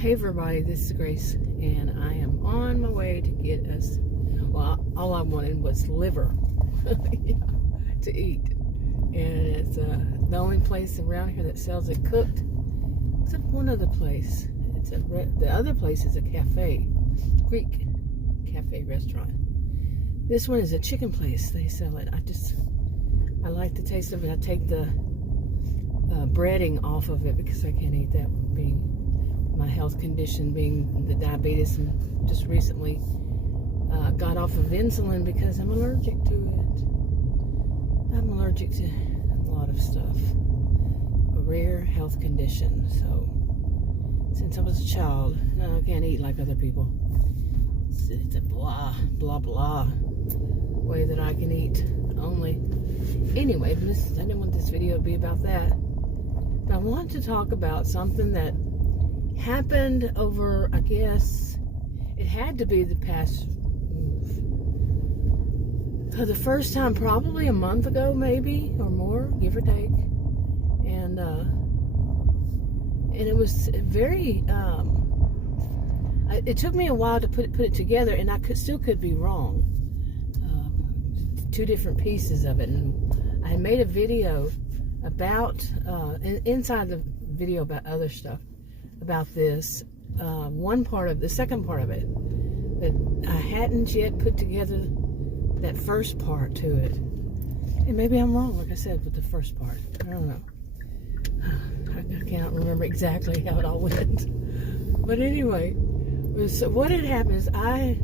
Hey everybody, this is Grace, and I am on my way to get us, well, all I wanted was liver to eat. And it's the only place around here that sells it cooked, except one other place. The other place is a cafe, Greek cafe restaurant. This one is a chicken place. They sell it. I like the taste of it. I take the breading off of it because I can't eat that, being my health condition, being the diabetes, and just recently got off of insulin because I'm allergic to it. I'm allergic to a lot of stuff. A rare health condition. So since I was a child, I can't eat like other people. It's a blah, blah, blah way that I can eat only. Anyway, I didn't want this video to be about that. But I want to talk about something that happened over, I guess, it had to be the past, for the first time, probably a month ago, maybe, or more, give or take. And it was very, it took me a while to put it together, and I still could be wrong. Two different pieces of it, and I made a video about, inside the video about other stuff, about this, the second part of it, but I hadn't yet put together that first part to it. And maybe I'm wrong, like I said, with the first part. I don't know. I cannot remember exactly how it all went. But anyway, so what had happened is I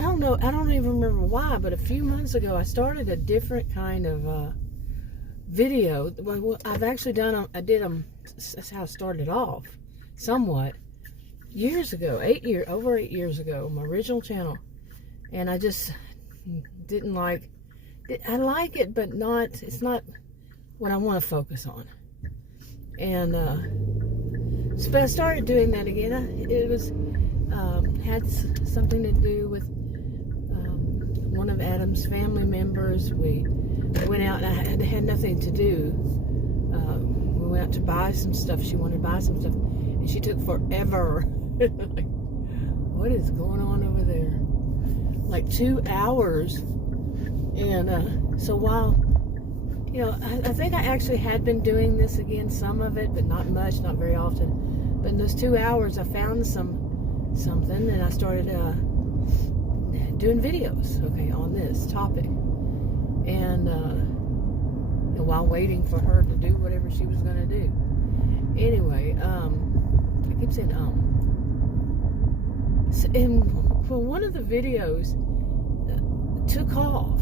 don't know, I don't even remember why, but a few months ago I started a different kind of video. Well, I've actually done them, that's how I started off, somewhat, years ago, over 8 years ago, my original channel. And I just didn't like it. I like it, but it's not what I want to focus on. And but I started doing that again. It was had something to do with one of Adam's family members. We went out, and I had nothing to do. We went out to buy some stuff. She wanted to buy some stuff, and she took forever. Like, what is going on over there? Like 2 hours. And so while, I think I actually had been doing this again, some of it, but not much, not very often. But in those 2 hours, I found something, and I started doing videos, on this topic. And while waiting for her to do whatever she was going to do. Anyway, I keep saying So, and for one of the videos, took off.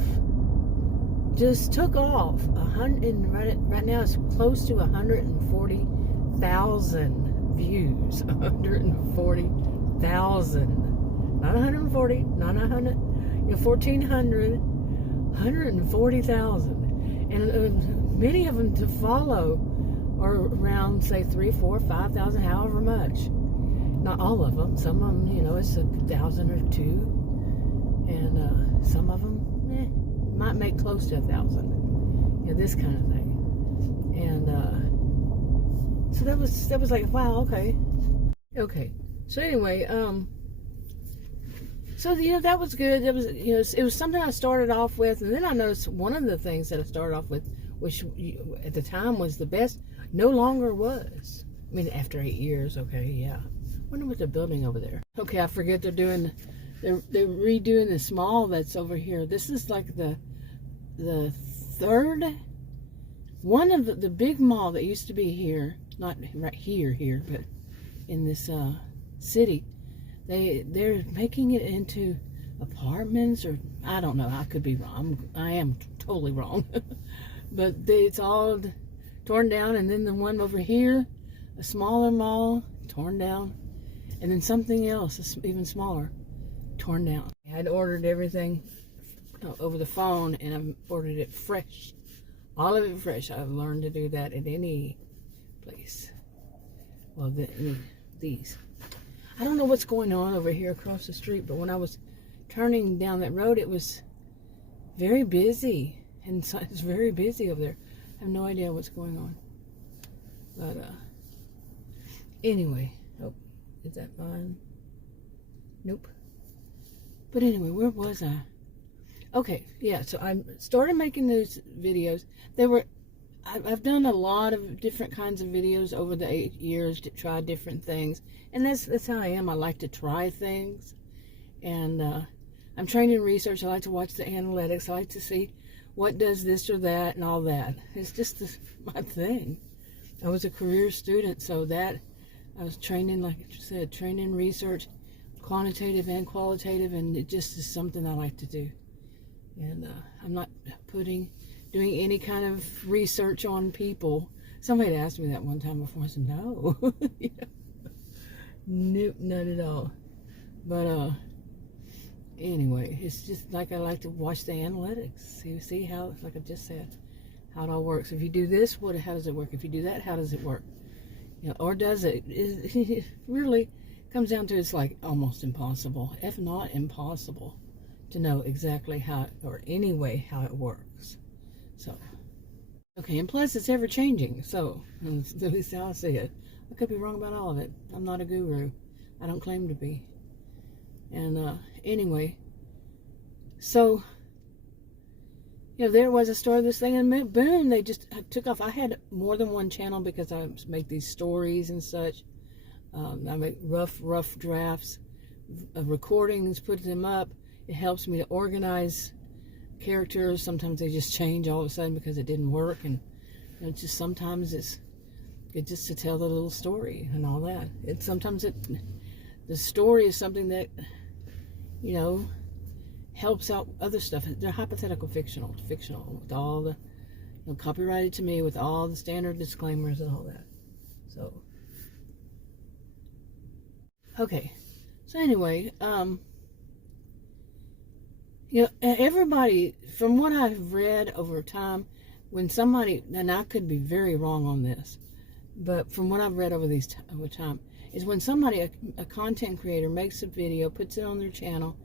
Just took off. And right now it's close to 140,000 views. 140,000. Not 140, not 100, 1,400, 140,000. And many of them to follow are around, say, 3,000, 4,000, 5,000, however much. Not all of them. Some of them, it's 1,000 or 2. And some of them, might make close to 1,000. This kind of thing. And so that was like, wow, okay. Okay. So anyway, so that was good. That was, it was something I started off with, and then I noticed one of the things that I started off with, which at the time was the best, no longer was. I mean, after 8 years, okay, yeah. I wonder what they're building over there. Okay, I forget they're redoing the mall that's over here. This is like the third one of the big mall that used to be here, not right here, but in this city. They're making it into apartments, or I don't know. I could be wrong. I am totally wrong. But it's all torn down, and then the one over here, a smaller mall, torn down, and then something else, even smaller, torn down. I had ordered everything over the phone, and I ordered it fresh, all of it fresh. I've learned to do that at any place. Well, these. I don't know what's going on over here across the street, but when I was turning down that road, it was very busy, and so it's very busy over there. I have no idea what's going on. But Anyway, oh, is that mine? Nope. But anyway, where was I? Okay, yeah, so I started making those videos. I've done a lot of different kinds of videos over the 8 years to try different things. And that's how I am. I like to try things. And I'm trained in research. I like to watch the analytics. I like to see what does this or that and all that. It's just my thing. I was a career student, so that I was trained in, like I said, trained in research, quantitative and qualitative, and it just is something I like to do. And I'm not doing any kind of research on people. Somebody had asked me that one time before. I said, no. Yeah. Nope, not at all. But anyway, it's just like I like to watch the analytics. See how, like I just said, how it all works. If you do this, how does it work? If you do that, how does it work? You know, or does it? It really comes down to, it's like almost impossible, if not impossible, to know exactly how, or any way how it works. So, okay, and plus it's ever changing. So, at least how I see it. I could be wrong about all of it. I'm not a guru. I don't claim to be. And anyway, so, you know, there was a story of this thing, and boom, they just took off. I had more than one channel because I make these stories and such. I make rough drafts of recordings, put them up. It helps me to organize characters. Sometimes they just change all of a sudden because it didn't work, and you know, just sometimes it's just to tell the little story and all that. The story is something that, you know, helps out other stuff. They're hypothetical fictional with all the, you know, copyrighted to me with all the standard disclaimers and all that. So, okay. So anyway, you know, everybody, from what I've read over time, when somebody, and I could be very wrong on this, but from what I've read over time, is when somebody, a content creator, makes a video, puts it on their channel,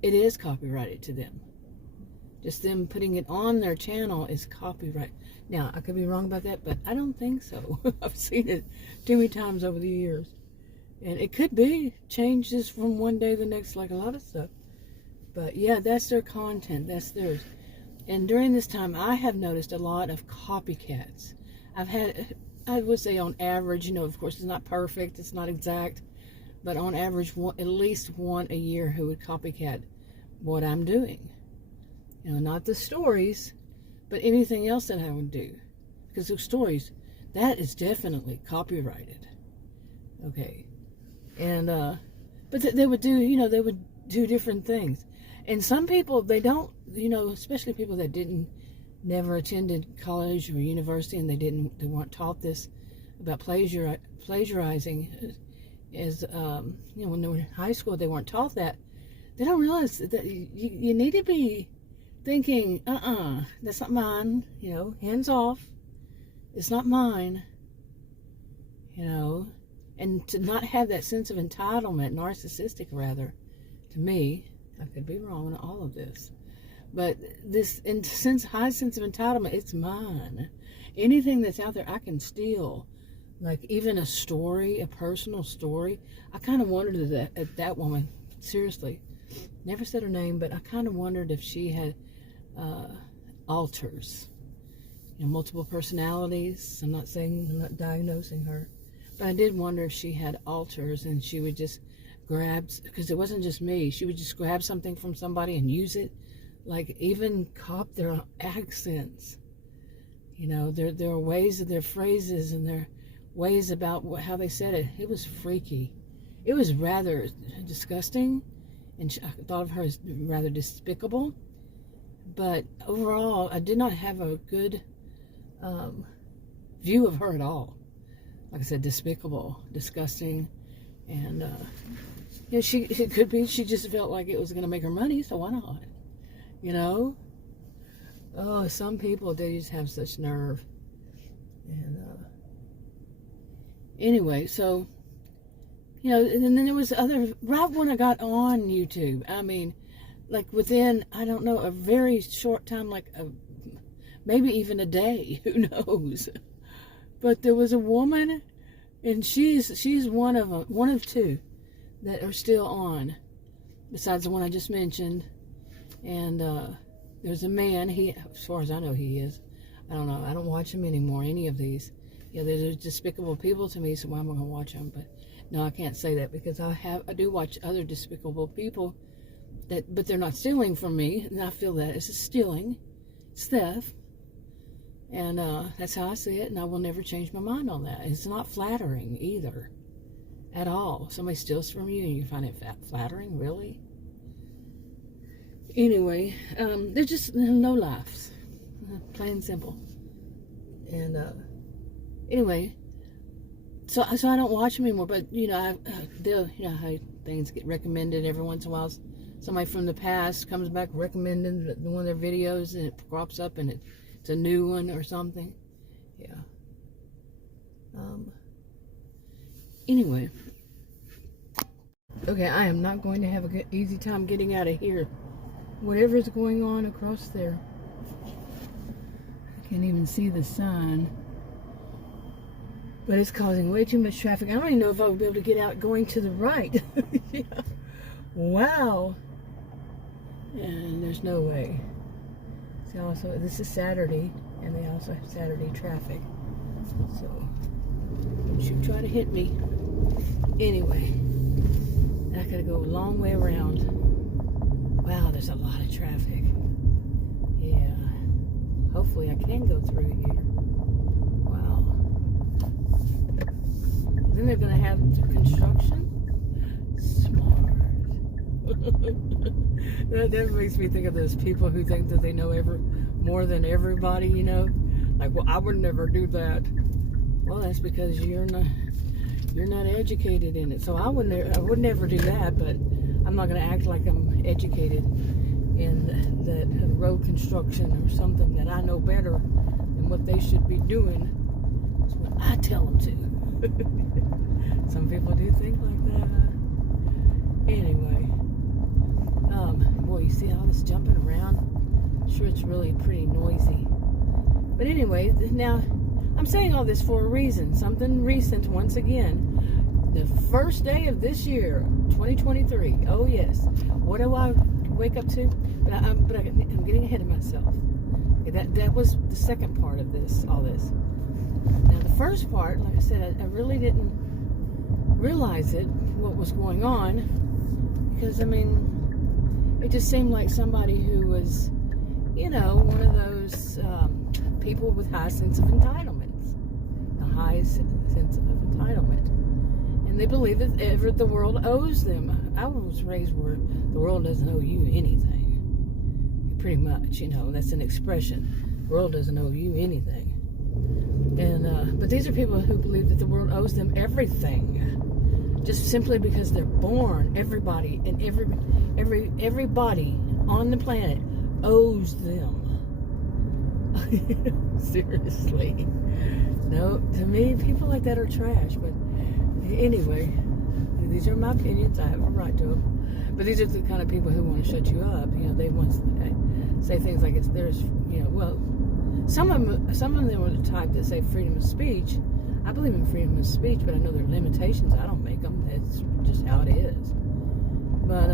it is copyrighted to them. Just them putting it on their channel is copyright. Now, I could be wrong about that, but I don't think so. I've seen it too many times over the years. And it could be changes from one day to the next, like a lot of stuff. But yeah, that's their content. That's theirs. And during this time, I have noticed a lot of copycats. I would say on average, you know, of course, it's not perfect, it's not exact, but on average, at least one a year who would copycat what I'm doing. You know, not the stories, but anything else that I would do. Because the stories, that is definitely copyrighted. Okay. And, but they would do, you know, they would do different things. And some people, they don't, you know, especially people that never attended college or university, and they weren't taught this about plagiarizing. Is you know, when they were in high school, they weren't taught that. They don't realize that you need to be thinking, that's not mine. You know, hands off. It's not mine. You know, and to not have that sense of entitlement, narcissistic rather, to me, I could be wrong on all of this. But this high sense of entitlement, it's mine. Anything that's out there, I can steal. Like even a story, a personal story. I kind of wondered at that woman, seriously. Never said her name, but I kind of wondered if she had alters. You know, multiple personalities. I'm not diagnosing her. But I did wonder if she had alters, and she would just grab, because it wasn't just me, she would just grab something from somebody and use it. Like even cop their accents. You know, their ways of their phrases and their ways about how they said it. It was freaky. It was rather disgusting, and I thought of her as rather despicable. But overall, I did not have a good view of her at all. Like I said, despicable, disgusting, and you know, it could be she just felt like it was going to make her money, so why not? You know? Oh, some people, they just have such nerve. And anyway, so, you know, and then there was right when I got on YouTube, I mean, like within, I don't know, a very short time, like maybe even a day, who knows? But there was a woman And she's one of them, one of two that are still on, besides the one I just mentioned. And there's a man, he, as far as I know, he is. I don't know. I don't watch him anymore, any of these. Yeah, they're despicable people to me, so why am I going to watch them? But no, I can't say that, because I do watch other despicable people, but they're not stealing from me, and I feel that it's stealing, it's theft, and that's how I see it, and I will never change my mind on that. It's not flattering either, at all. Somebody steals from you, and you find it flattering, really? Anyway, they're just no laughs, plain and simple. And anyway, so I don't watch them anymore. But they'll, how things get recommended every once in a while. Somebody from the past comes back recommending one of their videos, and it crops up, and it's a new one or something. Yeah. Anyway, okay, I am not going to have an easy time getting out of here. Whatever's going on across there. I can't even see the sign. But it's causing way too much traffic. I don't even know if I would be able to get out going to the right. Yeah. Wow. And there's no way. See, also, this is Saturday, and they also have Saturday traffic. So, don't you try to hit me. Anyway, I gotta go a long way around. Wow, there's a lot of traffic. Yeah. Hopefully I can go through here. Wow. Then they're going to have construction? Smart. That makes me think of those people who think that they know more than everybody, Like, well, I would never do that. Well, that's because you're not educated in it. So I would never do that, but I'm not going to act like I'm educated in that road construction or something that I know better than what they should be doing. That's what I tell them to. Some people do think like that. Anyway, boy, you see all this jumping around? I'm sure it's really pretty noisy. But anyway, now I'm saying all this for a reason. Something recent, once again. The first day of this year, 2023. Oh yes. What do I wake up to? But I'm getting ahead of myself. Okay, that was the second part of this. All this. Now the first part, like I said, I really didn't realize what was going on, because it just seemed like somebody who was, one of those people with high sense of entitlements, the highest sense of entitlement. And they believe that the world owes them. I was raised where the world doesn't owe you anything. Pretty much, that's an expression. The world doesn't owe you anything. And but these are people who believe that the world owes them everything, just simply because they're born. Everybody and everybody on the planet owes them. Seriously. No, to me, people like that are trash. But anyway, these are my opinions. I have a right to them. But these are the kind of people who want to shut you up. They want to say things like it's theirs. Well, some of them are the type that say freedom of speech. I believe in freedom of speech, but I know there are limitations. I don't make them. It's just how it is. But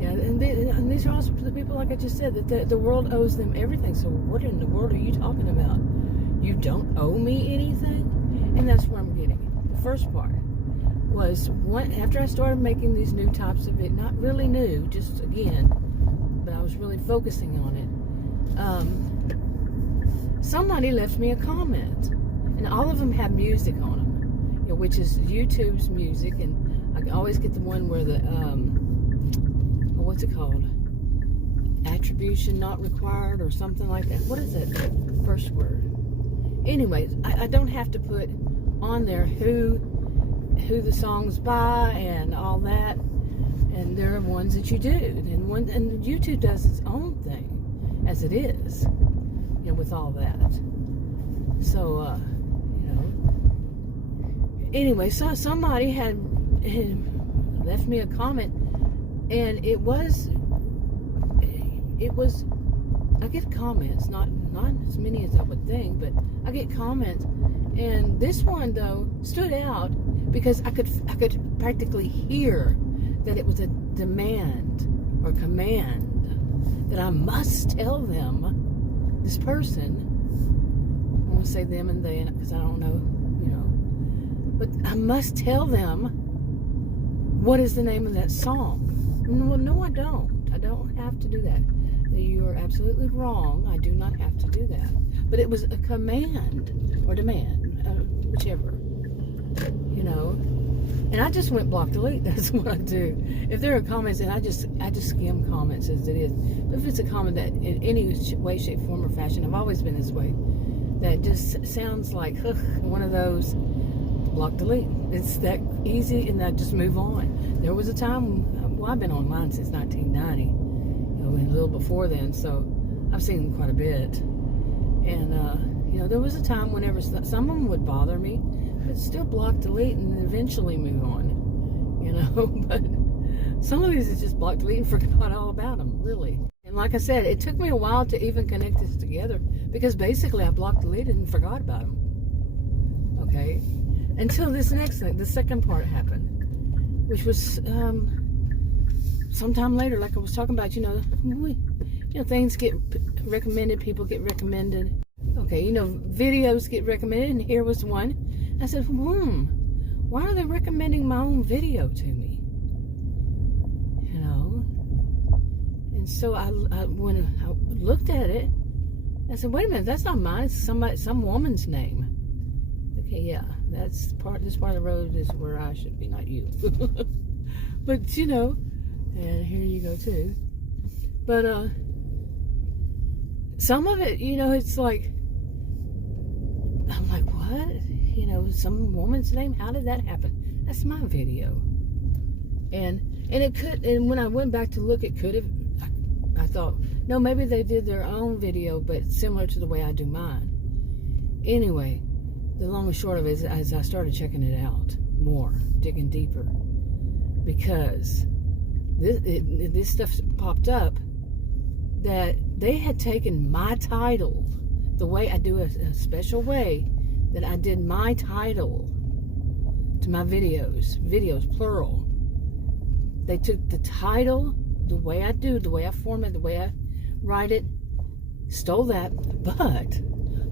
yeah, and these are also the people, like I just said, that the world owes them everything. So what in the world are you talking about? You don't owe me anything? And that's where I'm getting it. The first part was after I started making these new types of it, not really new, just again, but I was really focusing on it. Somebody left me a comment, and all of them have music on them, which is YouTube's music, and I always get the one where the what's it called? Attribution not required or something like that. What is that first word? Anyways, I don't have to put on there who the song's by and all that, and there are ones that you do, and YouTube does its own thing as it is, with all that. So anyway, so somebody had left me a comment, and it was I get comments, not as many as I would think, but I get comments, And this one though stood out because I could practically hear that it was a demand or command that I must tell them, this person. I won't say them and they because I don't know, but I must tell them what is the name of that song. Well, no, I don't. I don't have to do that. You are absolutely wrong. I do not have to do that. But it was a command or demand, whichever, And I just went block delete. That's what I do. If there are comments, and I just skim comments as it is. But if it's a comment that in any way, shape, form, or fashion, I've always been this way, that just sounds like one of those, block delete. It's that easy, and I just move on. There was a time, I've been online since 1990, a little before then, so I've seen quite a bit. And there was a time whenever some of them would bother me, but still block delete and eventually move on. But some of these is just block delete and forgot all about them, really. And like I said, it took me a while to even connect this together because basically I blocked deleted and forgot about them. Okay, until this next thing, the second part happened, which was sometime later, like I was talking about. Things get recommended, people get recommended. Okay, videos get recommended, and here was one. I said, why are they recommending my own video to me? And so when I looked at it, I said, wait a minute, that's not mine. It's some woman's name. Okay, yeah, this part of the road is where I should be, not you. But and here you go too. But some of it, it's like, I'm like, what? Some woman's name? How did that happen? That's my video. And it could, and when I went back to look, it could have, I thought, no, maybe they did their own video, but similar to the way I do mine. Anyway, the long and short of it is, as I started checking it out more, digging deeper, because this stuff popped up that they had taken my title, the way I do a special way that I did my title to my videos plural. They took the title, the way I do, the way I format, the way I write it, stole that, but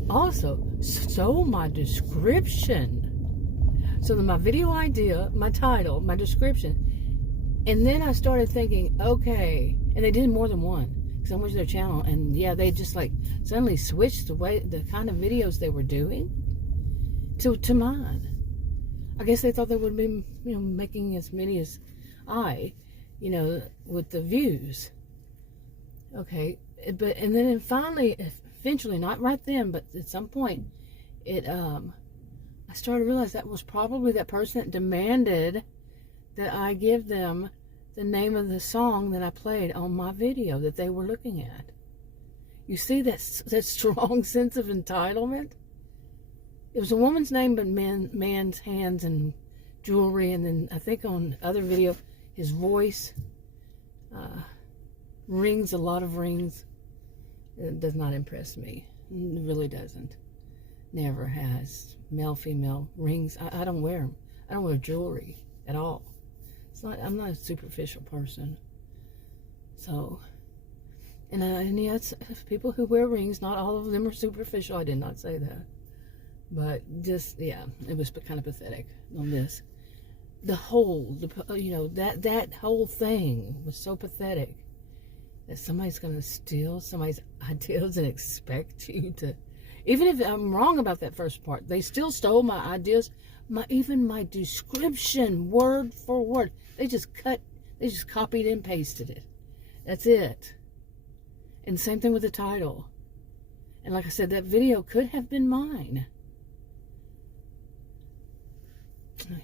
also stole my description. So my video idea, my title, my description, and then I started thinking, okay, and they did more than one, because I went to their channel, and yeah, they just like suddenly switched the kind of videos they were doing to mine. I guess they thought they would be, making as many as I, with the views. Okay, but and then finally, eventually, not right then, but at some point, I started to realize that was probably that person that demanded that I give them the name of the song that I played on my video that they were looking at. You see that strong sense of entitlement? It was a woman's name, but man's hands and jewelry, and then I think on other video, his voice, rings, a lot of rings. It does not impress me. It really doesn't. Never has. Male, female, rings. I don't wear them. I don't wear jewelry at all. I'm not a superficial person. So, and yes, people who wear rings, not all of them are superficial. I did not say that. But just, yeah, it was kind of pathetic on this. That whole thing was so pathetic that somebody's going to steal somebody's ideas and expect you to, even if I'm wrong about that first part, they still stole my ideas, even my description, word for word. They just copied and pasted it. That's it. And same thing with the title. And like I said, that video could have been mine.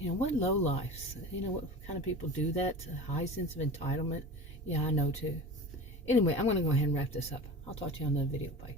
What lowlifes? What kind of people do that? A high sense of entitlement? Yeah, I know too. Anyway, I'm going to go ahead and wrap this up. I'll talk to you on the video. Bye.